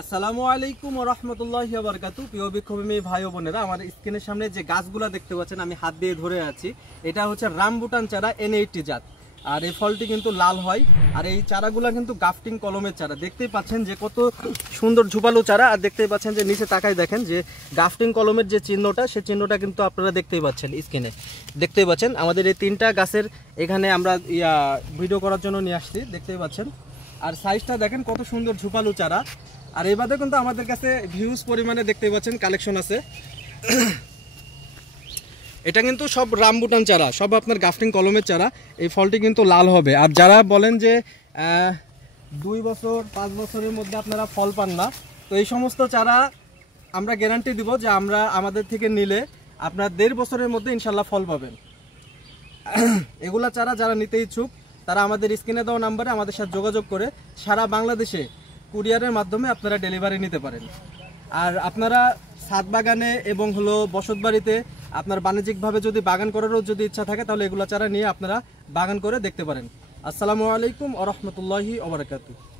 আসসালামু আলাইকুম ওয়া রাহমাতুল্লাহি ওয়া বারাকাতুহু। প্রিয় বিক্ষোভী ভাই ও বোনেরা, আমার স্ক্রিনের সামনে যে গাছগুলো দেখতে পাচ্ছেন আমি হাত দিয়ে ধরে আছি, এটা হচ্ছে রামবুটান চারা N80 জাত। আর এই ফলটি কিন্তু লাল হয়। আর এই চারাগুলো কিন্তু গাফটিং কলমের চারা। দেখতেই পাচ্ছেন যে কত সুন্দর ঝুপালো চারা। আর দেখতেই পাচ্ছেন যে নিচে তাকায় দেখেন যে গাফটিং কলমের যে চিহ্নটা, সেই চিহ্নটা কিন্তু আপনারা দেখতেই পাচ্ছেন স্ক্রিনে। দেখতেই পাচ্ছেন আমাদের এই তিনটা গাছের এখানে আমরা ভিডিও করার জন্য নিয়ে আসছি, দেখতেই পাচ্ছেন। আর সাইজটা দেখেন কত সুন্দর ঝুপালো চারা। আর এই বাদে কিন্তু আমাদের কাছে হিউজ পরিমাণে দেখতে পাচ্ছেন কালেকশন আছে। এটা কিন্তু সব রামবুটান চারা, সব আপনার গাফটিং কলমের চারা। এই ফলটি কিন্তু লাল হবে। আর যারা বলেন যে 2 বছর 5 বছরের মধ্যে আপনারা ফল পান না, তো এই সমস্ত চারা আমরা গ্যারান্টি দিব যে আমাদের থেকে নিলে আপনার 1.5 বছরের মধ্যে ইনশাল্লাহ ফল পাবেন। এগুলা চারা যারা নিতে ইচ্ছুক তারা আমাদের স্ক্রিনে দেওয়া নাম্বারে আমাদের সাথে যোগাযোগ করে সারা বাংলাদেশে কুরিয়ারের মাধ্যমে আপনারা ডেলিভারি নিতে পারেন। আর আপনারা ছাদ বাগানে এবং বসত বাড়িতে আপনার বাণিজ্যিকভাবে যদি বাগান করারও যদি ইচ্ছা থাকে তাহলে এগুলো চারা নিয়ে আপনারা বাগান করে দেখতে পারেন। আসসালামু আলাইকুম ওয়া রাহমাতুল্লাহি ওয়া বারাকাতুহু।